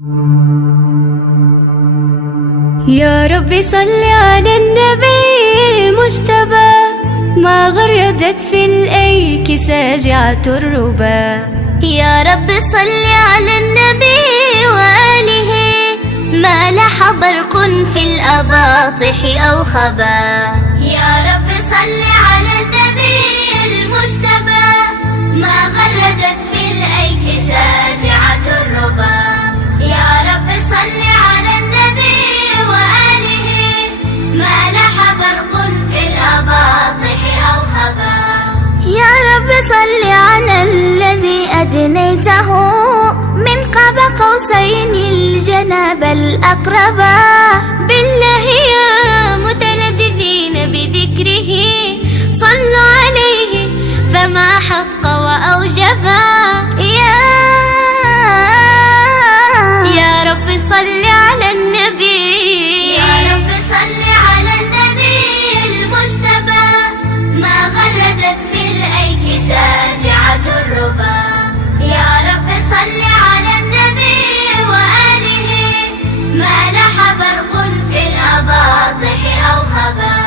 يا رب صل على النبي المجتبى، ما غردت في الأيك ساجعة الربا. يا رب صل على النبي وآله، ما لح برق في الأباطح أو خبا. يا رب صل على النبي المجتبى، ما غردت في الأيك ساجعة الربا. يا رب صل على النبي وآله، ما لح برق في الأباطح أو خبا. يا رب صل على الذي أدنيته من قاب قوسين الجناب الأقربا. بالله يا متلذذين بذكره، صلوا عليه فما حق وأوجبا. يا رب صل على النبي، يا رب صل على النبي المجتبى، ما غردت في الأيك ساجعة الربا. يا رب صل على النبي وآله، ما لح برق في الأباطح أو خبا.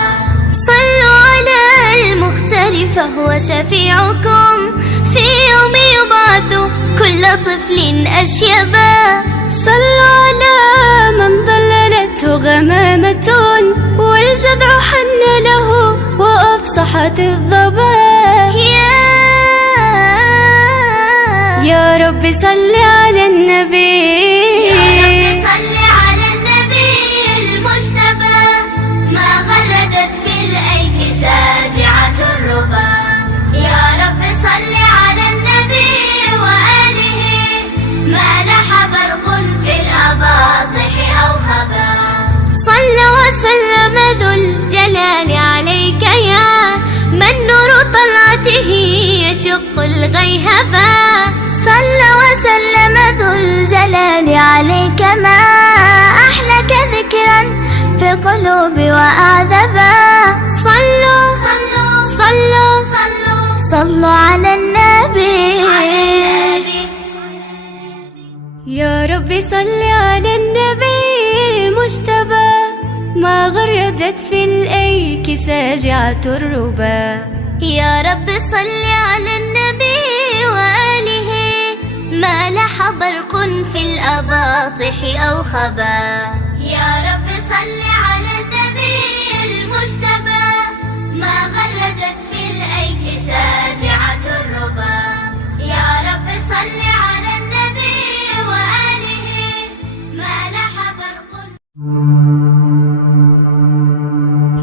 صلوا على المختار فهو شفيعكم، في يوم يبعث كل طفل أشيبا. صلوا على من ظللته غمامة، والجذع حن له وأفصحت الظبا. يا رب صل على النبي، يا رب صل على النبي المجتبى، ما غردت في الأيك ساجعة الربا. يا رب صل على النبي وآله، ما لح برق في الأباطح أو خبا. صلى وسلم ذو الجلال عليك يا من نور طلعته يشق الغيهبا. صلى وسلم ذو الجلال عليك، ما أحلك ذكرا في القلوب وأعذبا. صلوا صلوا صلوا صلوا صلوا على النبي. يا رب صل على النبي المجتبى، ما غردت في الأيك ساجعة الربا. يا رب صل على النبي وآله، ما لح برق في الأباطح أو خبا. يا رب صل على النبي المجتبى، ما غردت في الأيك ساجعة